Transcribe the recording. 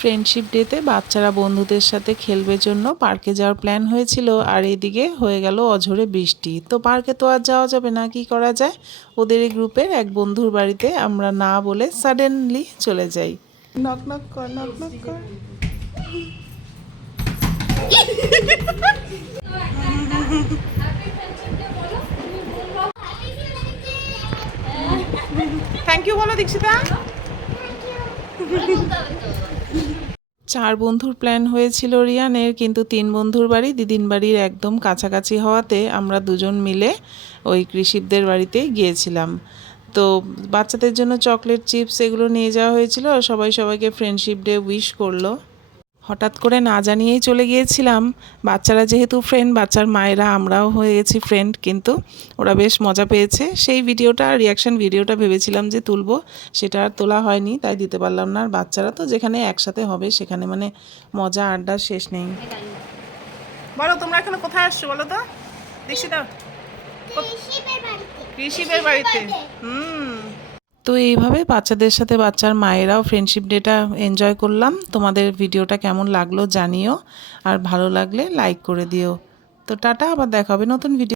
Friendship ডেতে বাচ্চারা বন্ধুদের সাথে খেলবে জন্য পার্কে যাওয়ার প্ল্যান হয়েছিল, আর এদিকে হয়ে গেল অঝোরে বৃষ্টি। তো পার্কে তো আর যাওয়া যাবে না, কি করা যায়। ওদের এই গ্রুপের এক বন্ধুর বাড়িতে আমরা না বলে সাডেনলি চলে যাই। নক নক কর, নক নক কর। থ্যাংক ইউ বলো দীক্ষিতা। 4 বন্ধুর প্ল্যান হয়েছিল রিয়ানের, কিন্তু 3 বন্ধুর বাড়ি দিদিন বাড়ির একদম কাছাকাছি হওয়াতে আমরা দুজন মিলে ওই কৃষিকদের বাড়িতেই গিয়েছিলাম। তো বাচ্চাদের জন্য চকলেট, চিপস এগুলো নিয়ে যাওয়া হয়েছিল, আর সবাই সবাইকে ফ্রেন্ডশিপ ডে উইশ করলো। হঠাৎ করে না জানিয়েই চলে গিয়েছিলাম। বাচ্চারা যেহেতু ফ্রেন্ড, বাচ্চার মায়েরা আমরাও হয়ে গেছি ফ্রেন্ড, কিন্তু ওরা বেশ মজা পেয়েছে। সেই ভিডিওটা, রিয়াকশান ভিডিওটা ভেবেছিলাম যে তুলবো, সেটা আর তোলা হয়নি, তাই দিতে পারলাম না। আর বাচ্চারা তো যেখানে একসাথে হবে সেখানে মানে মজা আড্ডার শেষ নেই। বলো তোমরা এখানে কোথায় আসছো বলো তো দীক্ষিতা? কৃষিবের বাড়িতে। তো এইভাবে বাচ্চাদের সাথে বাচ্চার মায়েরাও ফ্রেন্ডশিপ ডেটা এনজয় করলাম। তোমাদের ভিডিওটা কেমন লাগলো জানিও, আর ভালো লাগলে লাইক করে দিও। তো টাটা, আবার দেখা হবে নতুন ভিডিও।